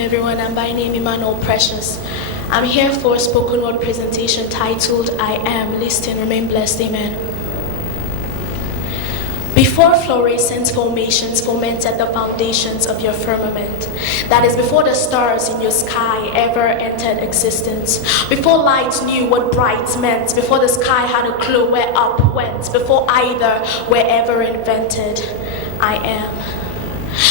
everyone. I'm by name Emmanuel Precious. I'm here for a spoken word presentation titled I Am. Listen, remain blessed. Amen. Before fluorescent formations fomented the foundations of your firmament, that is, before the stars in your sky ever entered existence, before light knew what bright meant, before the sky had a clue where up went, before either were ever invented, I am.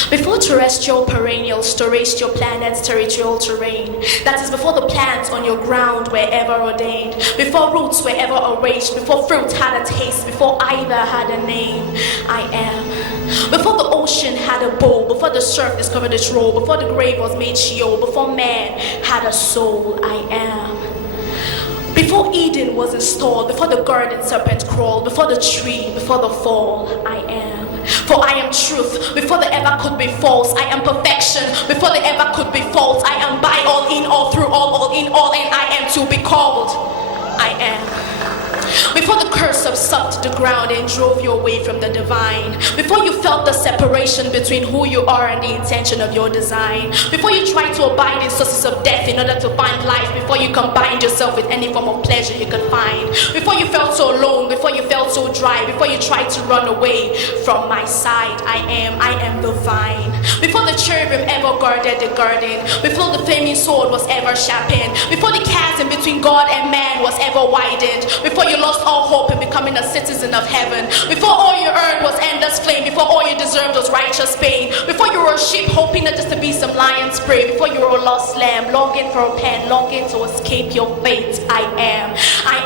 Before terrestrial perennials terraced your planet's territorial terrain, that is, before the plants on your ground were ever ordained, before roots were ever arranged, before fruit had a taste, before either had a name, I am. Before the ocean had a bowl, before the surf discovered its role, before the grave was made Sheol, before man had a soul, I am. Before Eden was installed, before the garden serpent crawled, before the tree, before the fall, I am. For I am truth, before there ever could be false. I am perfection, before there ever could be fault. I am by, all in, all through, all in, all, and I am to be called. I am. Before the curse subsucked the ground and drove you away from the divine, before you felt the separation between who you are and the intention of your design, before you tried to abide in sources of death in order to find life, before you combined yourself with any form of pleasure you could find, before you felt so alone, before you felt so dry, before you tried to run away from my side, I am the vine. Before the cherubim ever guarded the garden, before the flaming sword was ever sharpened, before the chasm between God and man was ever widened, before you lost all hope in becoming a citizen of heaven, before all you earned was endless flame, before all you deserved was righteous pain, before you were a sheep hoping not just to be some lion's prey, before you were a lost lamb longing for a pen, longing to escape your fate, I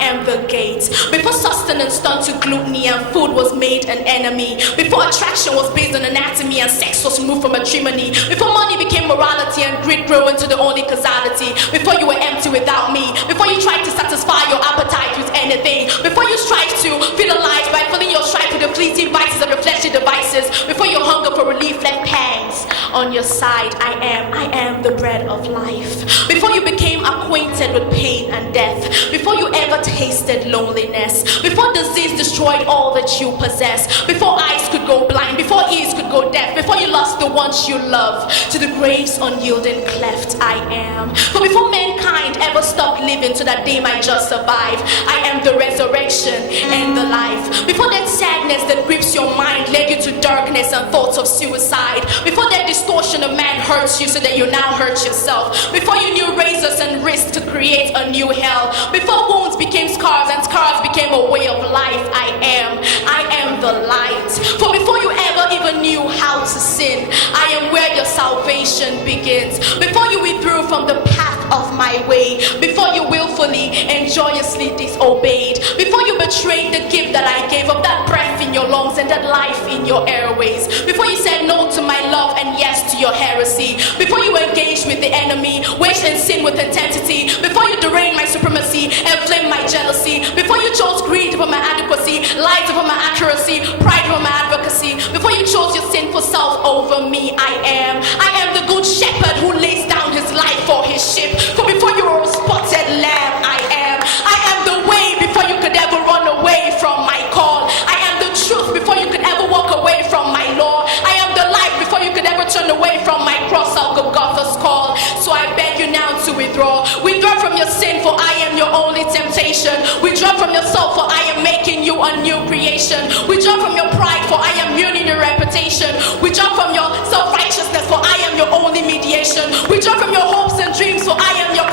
am the gate. Before sustenance turned to gluttony and food was made an enemy, before attraction was based on anatomy and sex was removed from matrimony, before money became morality and greed grew into the only causality, before you were empty without me, before you tried to satisfy your appetite with anything, before you strive to feel alive by filling your strife with the fleeting vices of your fleshly devices, before your hunger for relief left pangs on your side, I am the bread of life. Before you became acquainted with pain and death, before you ever tasted loneliness, before disease destroyed all that you possess, before eyes could go blind, before ears could go deaf, before you lost the ones you love to the grave's unyielding cleft, I am. For before mankind ever stopped living to that day might just survive, I am the resurrection and the life. Before that sadness that grips your mind led you to darkness and thoughts of suicide, before that distortion of man hurts you so that you now hurt yourself, before you knew razors and wrists to create a new hell, before wounds became scars and scars became a way of life, I am the light. For before you ever even knew how to sin, I am where your salvation begins. Before you withdrew from the path of my way, before you willfully and joyously disobeyed, before you betrayed the gift that I gave of that breath in your lungs and that life in your airways, before you said no to my love and yes to your heresy, before you engaged with the enemy, waged in sin with intensity, before you derailed my supremacy and flamed my jealousy, before you chose greed over my adequacy, lies over my accuracy, pride over my advocacy, before you chose your sinful self over me, I am the good shepherd who lays down his life for his sheep. For before you were a spotted lamb, I am the way before you could ever run away from my call. I am the truth before you could ever walk away from my law. I am the light before you could ever turn away from my cross of Golgotha's call. So I beg you now to withdraw. Withdraw from your sin, for I am your only temptation. Withdraw from yourself, for I am making you a new creation. Withdraw from your pride, for I am ruining your reputation. Withdraw from your self-righteousness, for I am your only mediation. Withdraw from your hopes and dreams, for I am your